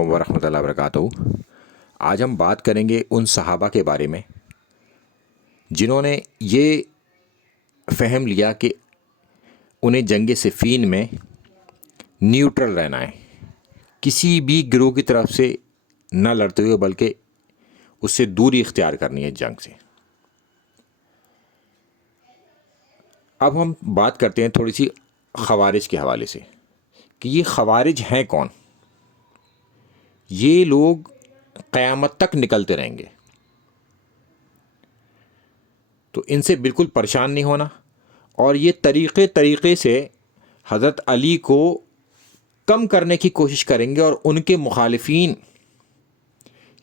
علیکم ورحمۃ اللہ وبرکاتہ۔ آج ہم بات کریں گے ان صحابہ کے بارے میں جنہوں نے یہ فہم لیا کہ انہیں جنگ صفین میں نیوٹرل رہنا ہے، کسی بھی گروہ کی طرف سے نہ لڑتے ہوئے بلکہ اس سے دوری اختیار کرنی ہے جنگ سے۔ اب ہم بات کرتے ہیں تھوڑی سی خوارج کے حوالے سے کہ یہ خوارج ہیں کون۔ یہ لوگ قیامت تک نکلتے رہیں گے، تو ان سے بالکل پریشان نہیں ہونا، اور یہ طریقے سے حضرت علی کو کم کرنے کی کوشش کریں گے اور ان کے مخالفین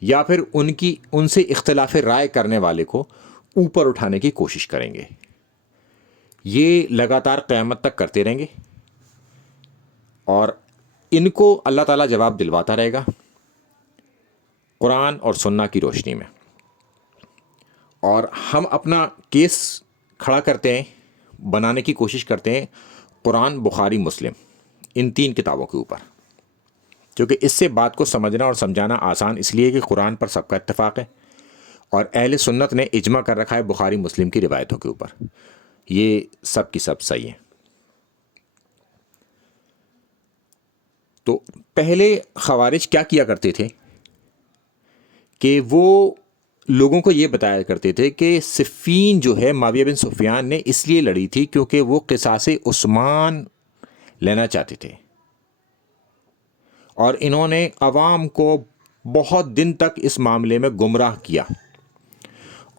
یا پھر ان سے اختلاف رائے کرنے والے کو اوپر اٹھانے کی کوشش کریں گے۔ یہ لگاتار قیامت تک کرتے رہیں گے اور ان کو اللہ تعالیٰ جواب دلواتا رہے گا قرآن اور سنہ کی روشنی میں۔ اور ہم اپنا کیس کھڑا کرتے ہیں، بنانے کی کوشش کرتے ہیں قرآن، بخاری، مسلم، ان 3 کتابوں کے اوپر، کیونکہ اس سے بات کو سمجھنا اور سمجھانا آسان اس لیے کہ قرآن پر سب کا اتفاق ہے اور اہل سنت نے اجماع کر رکھا ہے بخاری مسلم کی روایتوں کے اوپر، یہ سب کی سب صحیح ہیں۔ تو پہلے خوارج کیا کیا کرتے تھے کہ وہ لوگوں کو یہ بتایا کرتے تھے کہ صفین جو ہے معاویہ بن سفیان نے اس لیے لڑی تھی کیونکہ وہ قصاص عثمان لینا چاہتے تھے، اور انہوں نے عوام کو بہت دن تک اس معاملے میں گمراہ کیا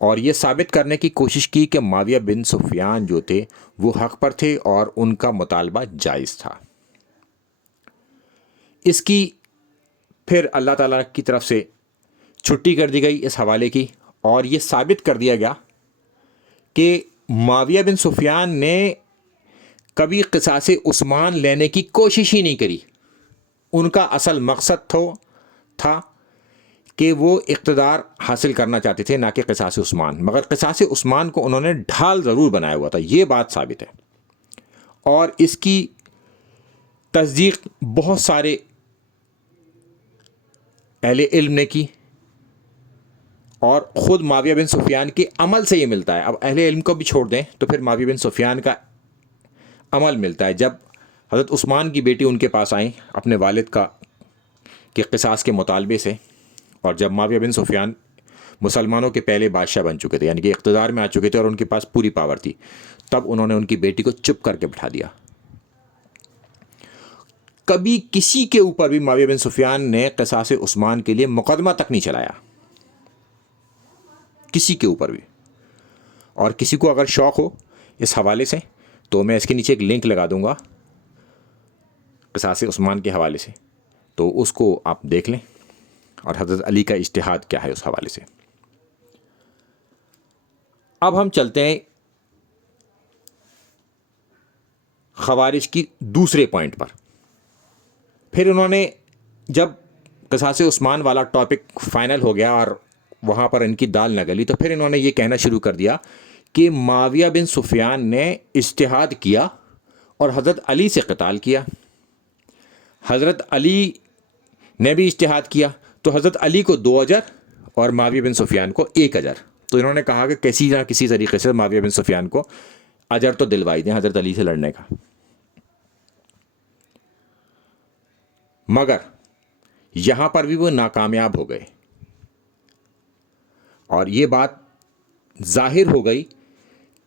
اور یہ ثابت کرنے کی کوشش کی کہ معاویہ بن سفیان جو تھے وہ حق پر تھے اور ان کا مطالبہ جائز تھا۔ اس کی پھر اللہ تعالیٰ کی طرف سے چھٹی کر دی گئی اس حوالے کی، اور یہ ثابت کر دیا گیا کہ معاویہ بن سفیان نے کبھی قصاص عثمان لینے کی کوشش ہی نہیں کری۔ ان کا اصل مقصد تھا کہ وہ اقتدار حاصل کرنا چاہتے تھے، نہ کہ قصاص عثمان، مگر قصاص عثمان کو انہوں نے ڈھال ضرور بنایا ہوا تھا، یہ بات ثابت ہے۔ اور اس کی تصدیق بہت سارے اہل علم نے کی، اور خود معاویہ بن سفیان کے عمل سے یہ ملتا ہے۔ اب اہل علم کو بھی چھوڑ دیں تو پھر معاویہ بن سفیان کا عمل ملتا ہے۔ جب حضرت عثمان کی بیٹی ان کے پاس آئیں اپنے والد کے قصاص کے مطالبے سے، اور جب معاویہ بن سفیان مسلمانوں کے پہلے بادشاہ بن چکے تھے، یعنی کہ اقتدار میں آ چکے تھے اور ان کے پاس پوری پاور تھی، تب انہوں نے ان کی بیٹی کو چپ کر کے بٹھا دیا۔ کبھی کسی کے اوپر بھی معاویہ بن سفیان نے قصاص عثمان کے لیے مقدمہ تک نہیں چلایا، کسی کے اوپر بھی۔ اور کسی کو اگر شوق ہو اس حوالے سے تو میں اس کے نیچے ایک لنک لگا دوں گا قصاص عثمان کے حوالے سے، تو اس کو آپ دیکھ لیں، اور حضرت علی کا اجتہاد کیا ہے اس حوالے سے۔ اب ہم چلتے ہیں خوارج کی دوسرے پوائنٹ پر۔ پھر انہوں نے جب قصاص عثمان والا ٹاپک فائنل ہو گیا اور وہاں پر ان کی دال نہ گلی، تو پھر انہوں نے یہ کہنا شروع کر دیا کہ معاویہ بن سفیان نے اجتہاد کیا اور حضرت علی سے قتال کیا، حضرت علی نے بھی اجتہاد کیا، تو حضرت علی کو 2 اجر اور معاویہ بن سفیان کو 1 اجر۔ تو انہوں نے کہا کہ کسی نہ کسی طریقے سے معاویہ بن سفیان کو اجر تو دلوائی دیں حضرت علی سے لڑنے کا۔ مگر یہاں پر بھی وہ ناکامیاب ہو گئے، اور یہ بات ظاہر ہو گئی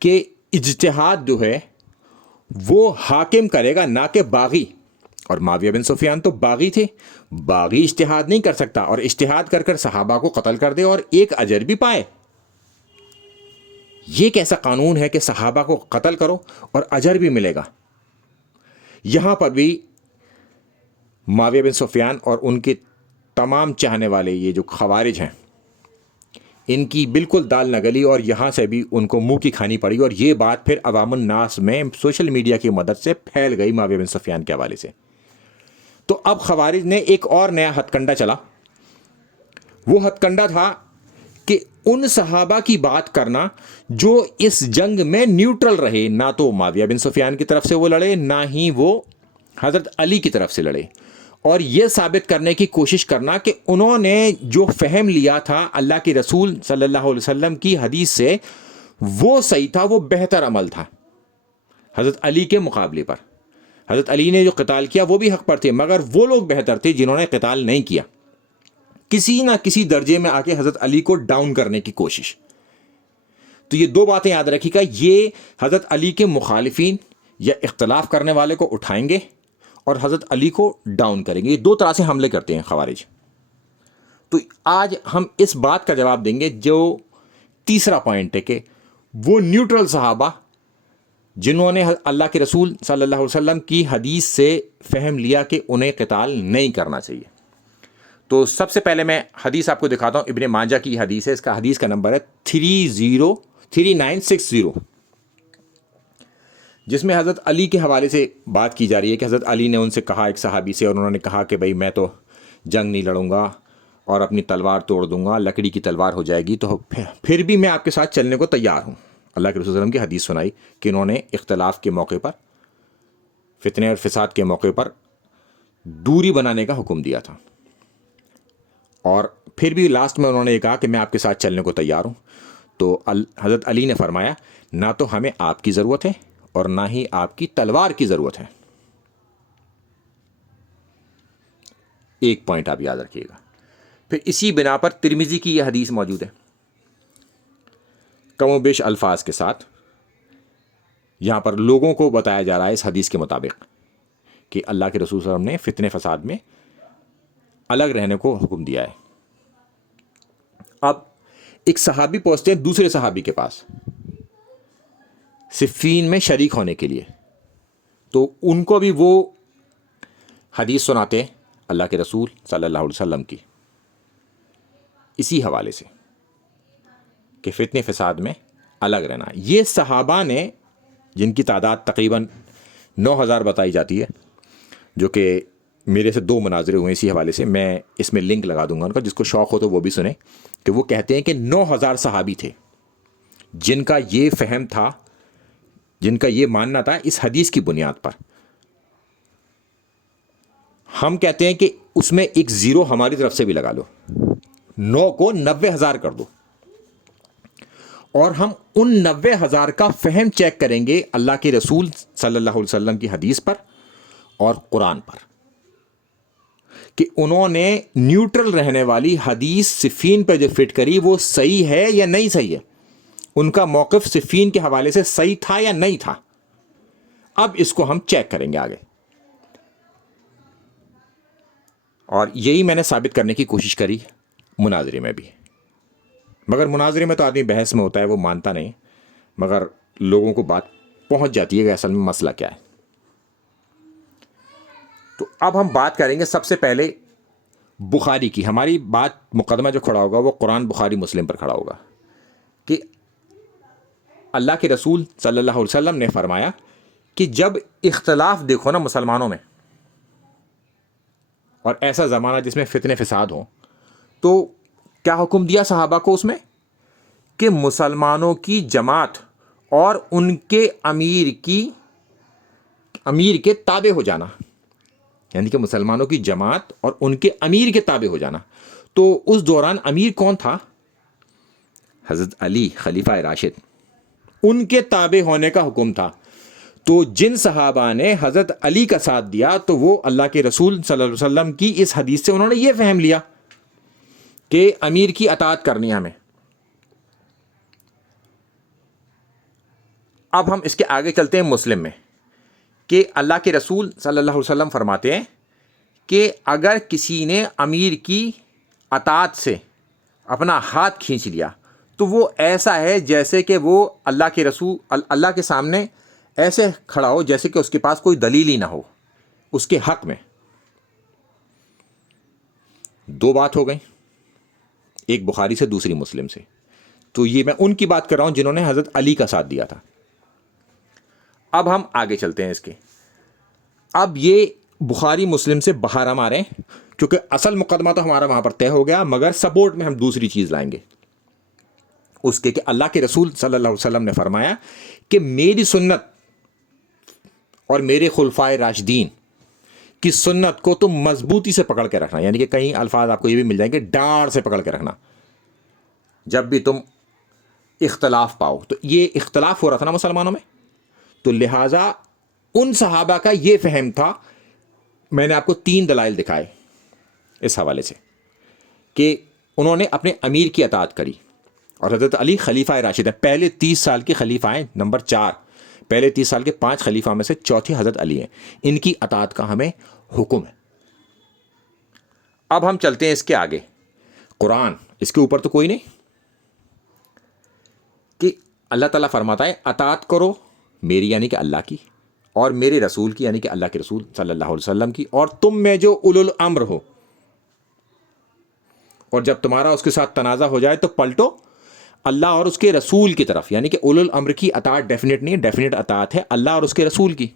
کہ اجتہاد جو ہے وہ حاکم کرے گا، نہ کہ باغی۔ اور معاویہ بن سفیان تو باغی تھے، باغی اجتہاد نہیں کر سکتا، اور اجتہاد کر کر صحابہ کو قتل کر دے اور 1 اجر بھی پائے۔ یہ کیسا قانون ہے کہ صحابہ کو قتل کرو اور اجر بھی ملے گا؟ یہاں پر بھی معاویہ بن سفیان اور ان کے تمام چاہنے والے یہ جو خوارج ہیں، ان کی بالکل دال نہ گلی، اور یہاں سے بھی ان کو منہ کی کھانی پڑی، اور یہ بات پھر عوام الناس میں سوشل میڈیا کی مدد سے پھیل گئی معاویہ بن سفیان کے حوالے سے۔ تو اب خوارج نے ایک اور نیا ہتھ کنڈا چلا۔ وہ ہتھ کنڈا تھا کہ ان صحابہ کی بات کرنا جو اس جنگ میں نیوٹرل رہے، نہ تو معاویہ بن سفیان کی طرف سے وہ لڑے، نہ ہی وہ حضرت علی کی طرف سے لڑے، اور یہ ثابت کرنے کی کوشش کرنا کہ انہوں نے جو فہم لیا تھا اللہ کے رسول صلی اللہ علیہ وسلم کی حدیث سے وہ صحیح تھا، وہ بہتر عمل تھا حضرت علی کے مقابلے پر۔ حضرت علی نے جو قتال کیا وہ بھی حق پر تھے، مگر وہ لوگ بہتر تھے جنہوں نے قتال نہیں کیا، کسی نہ کسی درجے میں آ کے حضرت علی کو ڈاؤن کرنے کی کوشش۔ تو یہ دو باتیں یاد رکھیے گا، یہ حضرت علی کے مخالفین یا اختلاف کرنے والے کو اٹھائیں گے اور حضرت علی کو ڈاؤن کریں گے۔ یہ دو طرح سے حملے کرتے ہیں خوارج۔ تو آج ہم اس بات کا جواب دیں گے، جو تیسرا پوائنٹ ہے کہ وہ نیوٹرل صحابہ جنہوں نے اللہ کے رسول صلی اللہ علیہ وسلم کی حدیث سے فہم لیا کہ انہیں قتال نہیں کرنا چاہیے۔ تو سب سے پہلے میں حدیث آپ کو دکھاتا ہوں، ابن ماجہ کی حدیث ہے، اس کا حدیث کا نمبر ہے 3960، جس میں حضرت علی کے حوالے سے بات کی جا رہی ہے کہ حضرت علی نے ان سے کہا ایک صحابی سے، اور انہوں نے کہا کہ بھائی میں تو جنگ نہیں لڑوں گا اور اپنی تلوار توڑ دوں گا، لکڑی کی تلوار ہو جائے گی، تو پھر بھی میں آپ کے ساتھ چلنے کو تیار ہوں۔ اللہ کے رسول صلی اللہ علیہ وسلم کی حدیث سنائی کہ انہوں نے اختلاف کے موقع پر، فتنے اور فساد کے موقع پر دوری بنانے کا حکم دیا تھا، اور پھر بھی لاسٹ میں انہوں نے یہ کہا کہ میں آپ کے ساتھ چلنے کو تیار ہوں۔ تو حضرت علی نے فرمایا نہ تو ہمیں آپ کی ضرورت ہے اور نہ ہی آپ کی تلوار کی ضرورت ہے۔ ایک پوائنٹ آپ یاد رکھیے گا۔ پھر اسی بنا پر ترمذی کی یہ حدیث موجود ہے، کم و بیش الفاظ کے ساتھ۔ یہاں پر لوگوں کو بتایا جا رہا ہے اس حدیث کے مطابق کہ اللہ کے رسول صلی اللہ علیہ وسلم نے فتنے فساد میں الگ رہنے کو حکم دیا ہے۔ اب ایک صحابی پہنچتے ہیں دوسرے صحابی کے پاس صفین میں شریک ہونے کے لیے، تو ان کو بھی وہ حدیث سناتے ہیں اللہ کے رسول صلی اللہ علیہ وسلم کی، اسی حوالے سے کہ فتنے فساد میں الگ رہنا۔ یہ صحابہ نے، جن کی تعداد تقریباً 9000 بتائی جاتی ہے، جو کہ میرے سے 2 مناظرے ہوئے اسی حوالے سے، میں اس میں لنک لگا دوں گا ان کا، جس کو شوق ہو تو وہ بھی سنیں، کہ وہ کہتے ہیں کہ 9000 صحابی تھے جن کا یہ فہم تھا، جن کا یہ ماننا تھا اس حدیث کی بنیاد پر۔ ہم کہتے ہیں کہ اس میں ایک زیرو ہماری طرف سے بھی لگا لو، 9 کو 90,000 کر دو، اور ہم ان 90,000 کا فہم چیک کریں گے اللہ کے رسول صلی اللہ علیہ وسلم کی حدیث پر اور قرآن پر، کہ انہوں نے نیوٹرل رہنے والی حدیث صفین پہ جو فٹ کری وہ صحیح ہے یا نہیں صحیح ہے، ان کا موقف صفین کے حوالے سے صحیح تھا یا نہیں تھا۔ اب اس کو ہم چیک کریں گے آگے، اور یہی میں نے ثابت کرنے کی کوشش کری مناظرے میں بھی، مگر مناظرے میں تو آدمی بحث میں ہوتا ہے، وہ مانتا نہیں، مگر لوگوں کو بات پہنچ جاتی ہے کہ اصل میں مسئلہ کیا ہے۔ تو اب ہم بات کریں گے سب سے پہلے بخاری کی۔ ہماری بات مقدمہ جو کھڑا ہوگا وہ قرآن، بخاری، مسلم پر کھڑا ہوگا، کہ اللہ کے رسول صلی اللہ علیہ وسلم نے فرمایا کہ جب اختلاف دیکھو نا مسلمانوں میں، اور ایسا زمانہ جس میں فتنے فساد ہوں، تو کیا حکم دیا صحابہ کو اس میں، کہ مسلمانوں کی جماعت اور ان کے امیر کے تابع ہو جانا، یعنی کہ مسلمانوں کی جماعت اور ان کے امیر کے تابع ہو جانا۔ تو اس دوران امیر کون تھا؟ حضرت علی خلیفہ راشد، ان کے تابع ہونے کا حکم تھا۔ تو جن صحابہ نے حضرت علی کا ساتھ دیا تو وہ اللہ کے رسول صلی اللہ علیہ وسلم کی اس حدیث سے انہوں نے یہ فہم لیا کہ امیر کی اطاعت کرنی ہے ہمیں۔ اب ہم اس کے آگے چلتے ہیں مسلم میں، کہ اللہ کے رسول صلی اللہ علیہ وسلم فرماتے ہیں کہ اگر کسی نے امیر کی اطاعت سے اپنا ہاتھ کھینچ لیا تو وہ ایسا ہے جیسے کہ وہ اللہ کے رسول اللہ کے سامنے ایسے کھڑا ہو جیسے کہ اس کے پاس کوئی دلیل ہی نہ ہو اس کے حق میں۔ 2 بات ہو گئی، ایک بخاری سے دوسری مسلم سے۔ تو یہ میں ان کی بات کر رہا ہوں جنہوں نے حضرت علی کا ساتھ دیا تھا۔ اب ہم آگے چلتے ہیں اس کے۔ اب یہ بخاری مسلم سے باہر ہم آ رہے ہیں، کیونکہ اصل مقدمہ تو ہمارا وہاں پر طے ہو گیا، مگر سپورٹ میں ہم دوسری چیز لائیں گے اس کے، کہ اللہ کے رسول صلی اللہ علیہ وسلم نے فرمایا کہ میری سنت اور میرے خلفائے راشدین کی سنت کو تم مضبوطی سے پکڑ کے رکھنا، یعنی کہ کئی الفاظ آپ کو یہ بھی مل جائیں گے، ڈاڑ سے پکڑ کے رکھنا جب بھی تم اختلاف پاؤ۔ تو یہ اختلاف ہو رہا تھا نا مسلمانوں میں، تو لہٰذا ان صحابہ کا یہ فہم تھا۔ میں نے آپ کو 3 دلائل دکھائے اس حوالے سے کہ انہوں نے اپنے امیر کی اطاعت کری، اور حضرت علی خلیفہ راشد ہیں، پہلے 30 سال کے خلیفہ ہیں، نمبر 4، پہلے 30 سال کے 5 خلیفہ میں سے چوتھے حضرت علی ہیں، ان کی اطاعت کا ہمیں حکم ہے۔ اب ہم چلتے ہیں اس کے آگے، قرآن، اس کے اوپر تو کوئی نہیں، کہ اللہ تعالیٰ فرماتا ہے اطاعت کرو میری یعنی کہ اللہ کی، اور میرے رسول کی یعنی کہ اللہ کے رسول صلی اللہ علیہ وسلم کی، اور تم میں جو اولو الامر ہو، اور جب تمہارا اس کے ساتھ تنازع ہو جائے تو پلٹو اللہ اور اس کے رسول کی طرف، یعنی کہ اولو الامر کی اطاعت ڈیفینیٹ نہیں ہے، ڈیفینیٹ اطاعت ہے اللہ اور اس کے رسول کی۔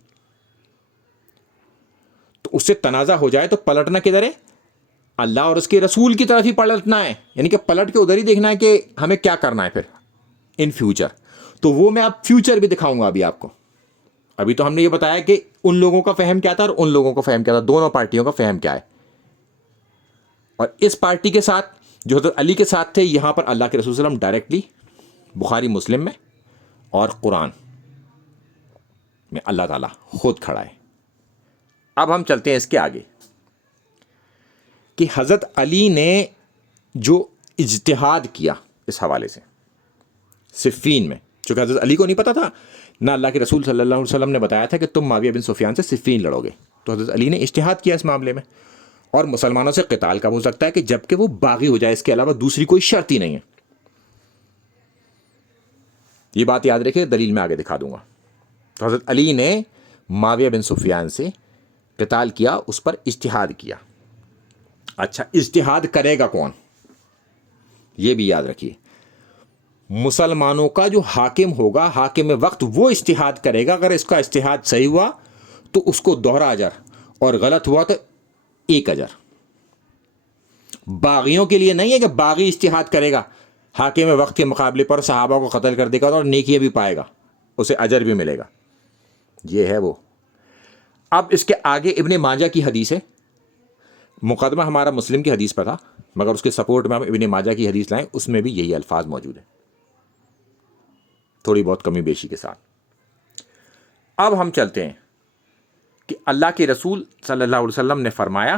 تو اس سے تنازع ہو جائے تو پلٹنا کدھر ہے؟ اللہ اور اس کے رسول کی طرف ہی پلٹنا ہے، یعنی کہ پلٹ کے ادھر ہی دیکھنا ہے کہ ہمیں کیا کرنا ہے پھر ان فیوچر۔ تو وہ میں اب فیوچر بھی دکھاؤں گا ابھی آپ کو۔ ابھی تو ہم نے یہ بتایا کہ ان لوگوں کا فہم کیا تھا اور ان لوگوں کا فہم کیا تھا، دونوں پارٹیوں کا فہم کیا ہے، اور اس پارٹی کے ساتھ جو حضرت علی کے ساتھ تھے، یہاں پر اللہ کے رسول صلی اللہ علیہ وسلم ڈائریکٹلی بخاری مسلم میں اور قرآن میں اللہ تعالیٰ خود کھڑا ہے۔ اب ہم چلتے ہیں اس کے آگے کہ حضرت علی نے جو اجتہاد کیا اس حوالے سے صفین میں، چونکہ حضرت علی کو نہیں پتا تھا، نہ اللہ کے رسول صلی اللہ علیہ وسلم نے بتایا تھا کہ تم معاویہ بن سفیان سے صفین لڑو گے، تو حضرت علی نے اجتہاد کیا اس معاملے میں، اور مسلمانوں سے قتال کب ہو سکتا ہے کہ جب کہ وہ باغی ہو جائے، اس کے علاوہ دوسری کوئی شرط ہی نہیں ہے۔ یہ بات یاد رکھے، دلیل میں آگے دکھا دوں گا۔ تو حضرت علی نے معاویہ بن سفیان سے قتال کیا، اس پر اجتہاد کیا۔ اچھا، اجتہاد کرے گا کون؟ یہ بھی یاد رکھیے، مسلمانوں کا جو حاکم ہوگا، حاکم وقت، وہ اجتہاد کرے گا۔ اگر اس کا اجتہاد صحیح ہوا تو اس کو دوہرا اجر، اور غلط ہوا تو 1 اجر۔ باغیوں کے لیے نہیں ہے کہ باغی اجتہاد کرے گا حاکم وقت کے مقابلے پر، صحابہ کو قتل کر دے گا اور نیکیاں بھی پائے گا، اسے اجر بھی ملے گا، یہ ہے وہ۔ اب اس کے آگے ابن ماجہ کی حدیث ہے، مقدمہ ہمارا مسلم کی حدیث پر تھا، مگر اس کے سپورٹ میں ہم ابن ماجہ کی حدیث لائیں، اس میں بھی یہی الفاظ موجود ہیں، تھوڑی بہت کمی بیشی کے ساتھ۔ اب ہم چلتے ہیں کہ اللہ کے رسول صلی اللہ علیہ وسلم نے فرمایا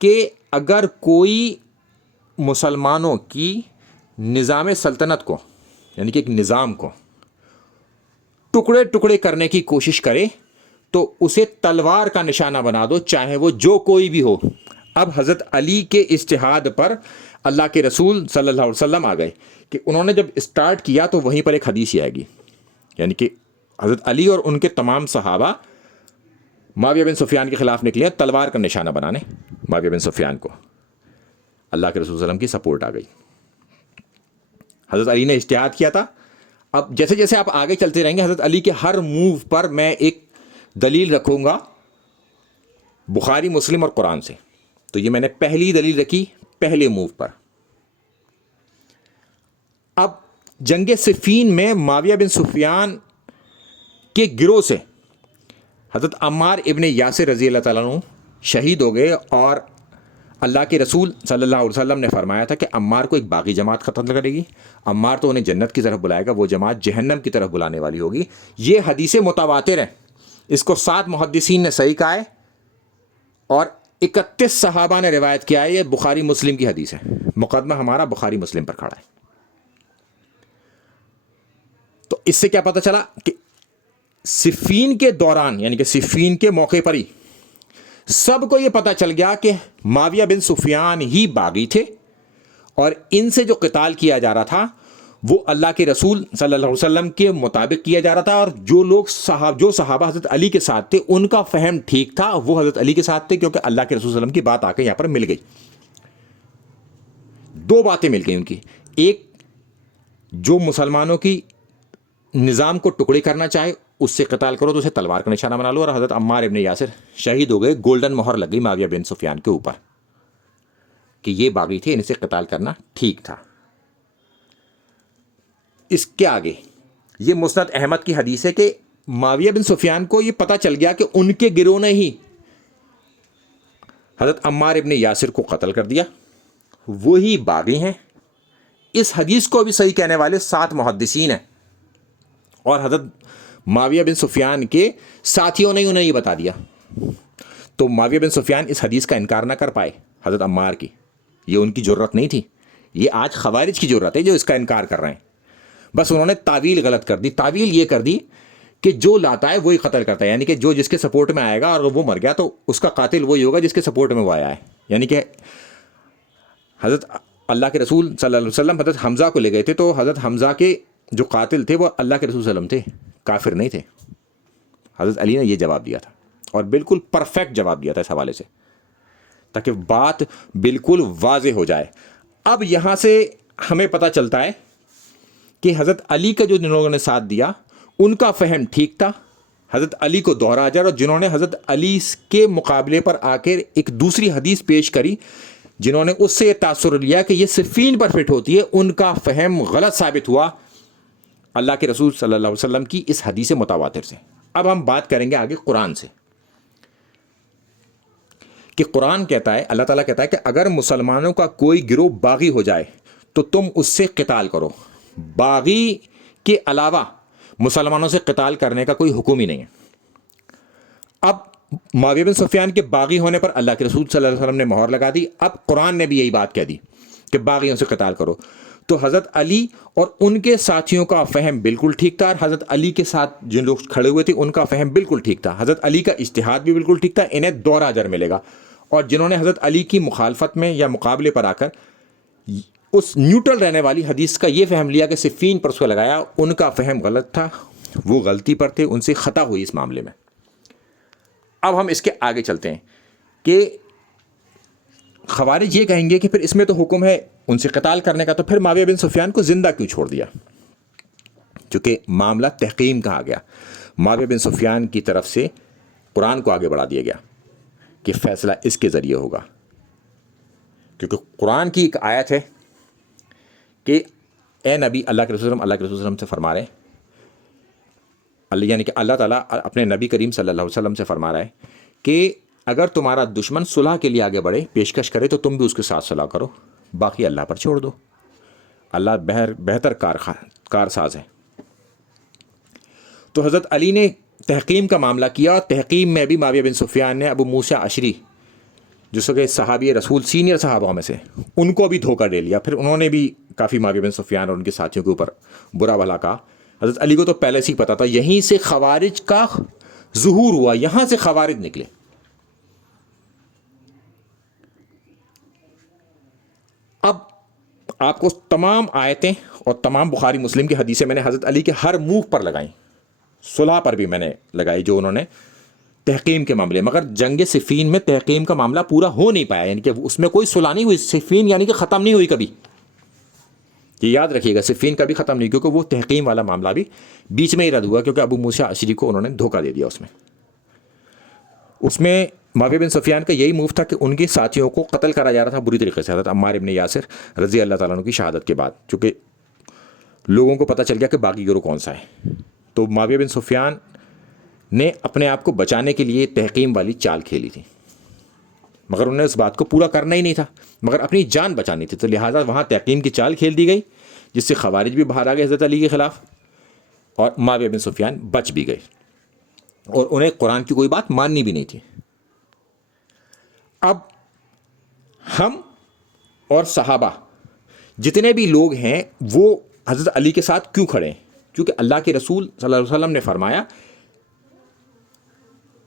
کہ اگر کوئی مسلمانوں کی نظام سلطنت کو، یعنی کہ ایک نظام کو ٹکڑے ٹکڑے کرنے کی کوشش کرے تو اسے تلوار کا نشانہ بنا دو، چاہے وہ جو کوئی بھی ہو۔ اب حضرت علی کے اجتہاد پر اللہ کے رسول صلی اللہ علیہ وسلم آ گئے کہ انہوں نے جب اسٹارٹ کیا تو وہیں پر ایک حدیث ہی آئے گی، یعنی کہ حضرت علی اور ان کے تمام صحابہ معاویہ بن سفیان کے خلاف نکلے تلوار کا نشانہ بنانے معاویہ بن سفیان کو۔ اللہ کے رسول صلی اللہ علیہ وسلم کی سپورٹ آ گئی، حضرت علی نے اجتہاد کیا تھا۔ اب جیسے جیسے آپ آگے چلتے رہیں گے، حضرت علی کے ہر موو پر میں ایک دلیل رکھوں گا بخاری مسلم اور قرآن سے۔ تو یہ میں نے پہلی دلیل رکھی پہلے موو پر۔ اب جنگ صفین میں معاویہ بن سفیان کے گروہ سے حضرت عمار ابن یاسر رضی اللہ تعالیٰ عنہ شہید ہو گئے، اور اللہ کے رسول صلی اللہ علیہ وسلم نے فرمایا تھا کہ عمار کو ایک باغی جماعت قتل کرے گی، عمار تو انہیں جنت کی طرف بلائے گا، وہ جماعت جہنم کی طرف بلانے والی ہوگی۔ یہ حدیث متواتر ہے، اس کو 7 محدثین نے صحیح کہا ہے اور 31 صحابہ نے روایت کیا ہے۔ یہ بخاری مسلم کی حدیث ہے، مقدمہ ہمارا بخاری مسلم پر کھڑا ہے۔ تو اس سے کیا پتہ چلا کہ صفین کے دوران، یعنی کہ صفین کے موقع پر ہی سب کو یہ پتہ چل گیا کہ معاویہ بن سفیان ہی باغی تھے، اور ان سے جو قتال کیا جا رہا تھا وہ اللہ کے رسول صلی اللہ علیہ وسلم کے مطابق کیا جا رہا تھا، اور جو صحابہ حضرت علی کے ساتھ تھے ان کا فہم ٹھیک تھا، وہ حضرت علی کے ساتھ تھے، کیونکہ اللہ کے رسول صلی اللہ علیہ وسلم کی بات آ کے یہاں پر مل گئی۔ 2 باتیں مل گئی ان کی، ایک جو مسلمانوں کی نظام کو ٹکڑے کرنا چاہے اس سے قتال کرو تو اسے تلوار کا نشانہ بنا لو، اور حضرت عمار ابن یاسر شہید ہو گئے، گولڈن مہر لگ گئی معاویہ بن سفیان کے اوپر کہ یہ باغی تھے، ان سے قتال کرنا ٹھیک تھا۔ اس کے آگے یہ مسند احمد کی حدیث ہے کہ معاویہ بن سفیان کو یہ پتہ چل گیا کہ ان کے گروہ نے ہی حضرت عمار ابن یاسر کو قتل کر دیا، وہی باغی ہیں۔ اس حدیث کو بھی صحیح کہنے والے 7 محدثین ہیں، اور حضرت معاویہ بن سفیان کے ساتھیوں نے انہیں یہ بتا دیا، تو معاویہ بن سفیان اس حدیث کا انکار نہ کر پائے حضرت عمار کی، یہ ان کی جرت نہیں تھی، یہ آج خوارج کی جرت ہے جو اس کا انکار کر رہے ہیں۔ بس انہوں نے تعویل غلط کر دی، تعویل یہ کر دی کہ جو لاتا ہے وہی قتل کرتا ہے، یعنی کہ جو جس کے سپورٹ میں آئے گا اور وہ مر گیا تو اس کا قاتل وہی ہوگا جس کے سپورٹ میں وہ آیا ہے۔ یعنی کہ حضرت اللہ کے رسول صلی اللہ علیہ وسلم حضرت حمزہ کو لے گئے تھے، تو حضرت حمزہ کے جو قاتل تھے وہ اللہ کے رسول صلی اللہ علیہ وسلم تھے، کافر نہیں تھے۔ حضرت علی نے یہ جواب دیا تھا، اور بالکل پرفیکٹ جواب دیا تھا اس حوالے سے، تاکہ بات بالکل واضح ہو جائے۔ اب یہاں سے ہمیں پتہ چلتا ہے کہ حضرت علی کا جو جن لوگوں نے ساتھ دیا ان کا فہم ٹھیک تھا، حضرت علی کو دوہرا جا، اور جنہوں نے حضرت علی کے مقابلے پر آ کر ایک دوسری حدیث پیش کری، جنہوں نے اس سے یہ تاثر لیا کہ یہ صفین پر فٹ ہوتی ہے، ان کا فہم غلط ثابت ہوا اللہ کے رسول صلی اللہ علیہ وسلم کی اس حدیث متواتر سے۔ اب ہم بات کریں گے آگے قرآن سے، کہ قرآن کہتا ہے، اللہ تعالیٰ کہتا ہے کہ اگر مسلمانوں کا کوئی گروہ باغی ہو جائے تو تم اس سے قتال کرو۔ باغی کے علاوہ مسلمانوں سے قتال کرنے کا کوئی حکم ہی نہیں ہے۔ اب معاویہ بن سفیان کے باغی ہونے پر اللہ کے رسول صلی اللہ علیہ وسلم نے مہر لگا دی، اب قرآن نے بھی یہی بات کہہ دی کہ باغیوں سے قتال کرو۔ تو حضرت علی اور ان کے ساتھیوں کا فہم بالکل ٹھیک تھا، اور حضرت علی کے ساتھ جن لوگ کھڑے ہوئے تھے ان کا فہم بالکل ٹھیک تھا، حضرت علی کا اجتہاد بھی بالکل ٹھیک تھا، انہیں دوہرا اجر ملے گا۔ اور جنہوں نے حضرت علی کی مخالفت میں یا مقابلے پر آ کر اس نیوٹرل رہنے والی حدیث کا یہ فہم لیا کہ صفین پر اس کو لگایا، ان کا فہم غلط تھا، وہ غلطی پر تھے، ان سے خطا ہوئی اس معاملے میں۔ اب ہم اس کے آگے چلتے ہیں کہ خوارج یہ کہیں گے کہ پھر اس میں تو حکم ہے ان سے قتال کرنے کا، تو پھر معاویہ بن سفیان کو زندہ کیوں چھوڑ دیا؟ چونکہ معاملہ تحقیم کہا گیا، معاویہ بن سفیان کی طرف سے قرآن کو آگے بڑھا دیا گیا کہ فیصلہ اس کے ذریعے ہوگا، کیونکہ قرآن کی ایک آیت ہے کہ اے نبی، اللہ کے رسول اللہ کے رسول سے فرما رہے ہیں، یعنی کہ اللہ تعالیٰ اپنے نبی کریم صلی اللہ علیہ وسلم سے فرما رہا ہے کہ اگر تمہارا دشمن صلح کے لیے آگے بڑھے، پیشکش کرے، تو تم بھی اس کے ساتھ صلح کرو، باقی اللہ پر چھوڑ دو، اللہ بہتر کارساز ہے۔ تو حضرت علی نے تحقیم کا معاملہ کیا، اور تحقیم میں بھی معاویہ بن سفیان نے ابو موسیٰ اشری، جس کہ صحابی رسول سینئر صحابہ میں سے، ان کو بھی دھوکہ دے لیا۔ پھر انہوں نے بھی کافی معاویہ بن سفیان اور ان کے ساتھیوں کے اوپر برا بھلا کہا۔ حضرت علی کو تو پہلے سے ہی پتا تھا، یہیں سے خوارج کا ظہور ہوا، یہاں سے خوارج نکلے۔ اب آپ کو تمام آیتیں اور تمام بخاری مسلم کی حدیثیں میں نے حضرت علی کے ہر موو پر لگائیں، صلح پر بھی میں نے لگائی جو انہوں نے تحقیم کے معاملے، مگر جنگ صفین میں تحقیم کا معاملہ پورا ہو نہیں پایا، یعنی کہ اس میں کوئی صلح نہیں ہوئی، صفین یعنی کہ ختم نہیں ہوئی کبھی، یہ یاد رکھیے گا، صفین کبھی ختم نہیں، کیونکہ وہ تحقیم والا معاملہ بھی بیچ میں ہی رد ہوا، کیونکہ ابو موسیٰ اشری کو انہوں نے دھوکہ دے دیا۔ اس میں معاویہ بن سفیان کا یہی موو تھا کہ ان کے ساتھیوں کو قتل کرا جا رہا تھا بری طریقے سے، حضرت عمار ابن یاسر رضی اللہ تعالیٰ عنہ کی شہادت کے بعد، چونکہ لوگوں کو پتہ چل گیا کہ باقی گروہ کون سا ہے، تو معاویہ بن سفیان نے اپنے آپ کو بچانے کے لیے تحقیم والی چال کھیلی تھی، مگر انہوں نے اس بات کو پورا کرنا ہی نہیں تھا، مگر اپنی جان بچانی تھی، تو لہٰذا وہاں تحقیم کی چال کھیل دی گئی، جس سے خوارج بھی باہر آ گئے حضرت علی کے خلاف، اور معاویہ بن سفیان بچ بھی گئے، اور انہیں قرآن کی کوئی بات ماننی بھی نہیں تھی۔ اب ہم اور صحابہ جتنے بھی لوگ ہیں وہ حضرت علی کے ساتھ کیوں کھڑے ہیں؟ کیونکہ اللہ کے رسول صلی اللہ علیہ وسلم نے فرمایا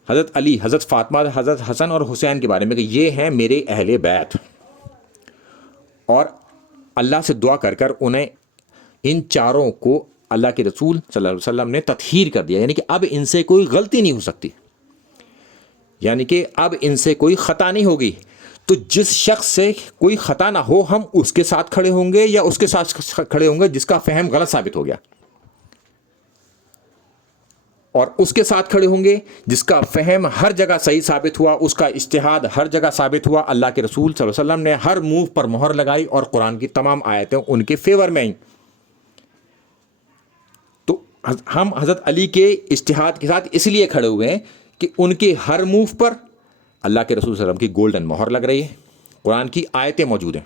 حضرت علی، حضرت فاطمہ، حضرت حسن اور حسین کے بارے میں کہ یہ ہیں میرے اہل بیت، اور اللہ سے دعا کر کر انہیں ان چاروں کو اللہ کے رسول صلی اللہ علیہ وسلم نے تطہیر کر دیا، یعنی کہ اب ان سے کوئی غلطی نہیں ہو سکتی، یعنی کہ اب ان سے کوئی خطا نہیں ہوگی۔ تو جس شخص سے کوئی خطا نہ ہو، ہم اس کے ساتھ کھڑے ہوں گے یا اس کے ساتھ کھڑے ہوں گے جس کا فہم غلط ثابت ہو گیا، اور اس کے ساتھ کھڑے ہوں گے جس کا فہم ہر جگہ صحیح ثابت ہوا، اس کا اجتہاد ہر جگہ ثابت ہوا، اللہ کے رسول صلی اللہ علیہ وسلم نے ہر موو پر مہر لگائی اور قرآن کی تمام آیتیں ان کے فیور میں آئیں، تو ہم حضرت علی کے اجتہاد کے ساتھ اس لیے کھڑے ہوئے ہیں کہ ان کے ہر موو پر اللہ کے رسول صلی اللہ علیہ وسلم کی گولڈن مہر لگ رہی ہے، قرآن کی آیتیں موجود ہیں،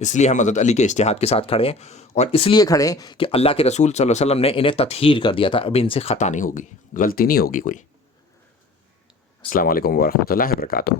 اس لیے ہم حضرت علی کے اجتہاد کے ساتھ کھڑے ہیں، اور اس لیے کھڑے ہیں کہ اللہ کے رسول صلی اللہ علیہ وسلم نے انہیں تطہیر کر دیا تھا، ابھی ان سے خطا نہیں ہوگی، غلطی نہیں ہوگی کوئی۔ السلام علیکم ورحمۃ اللہ وبرکاتہ۔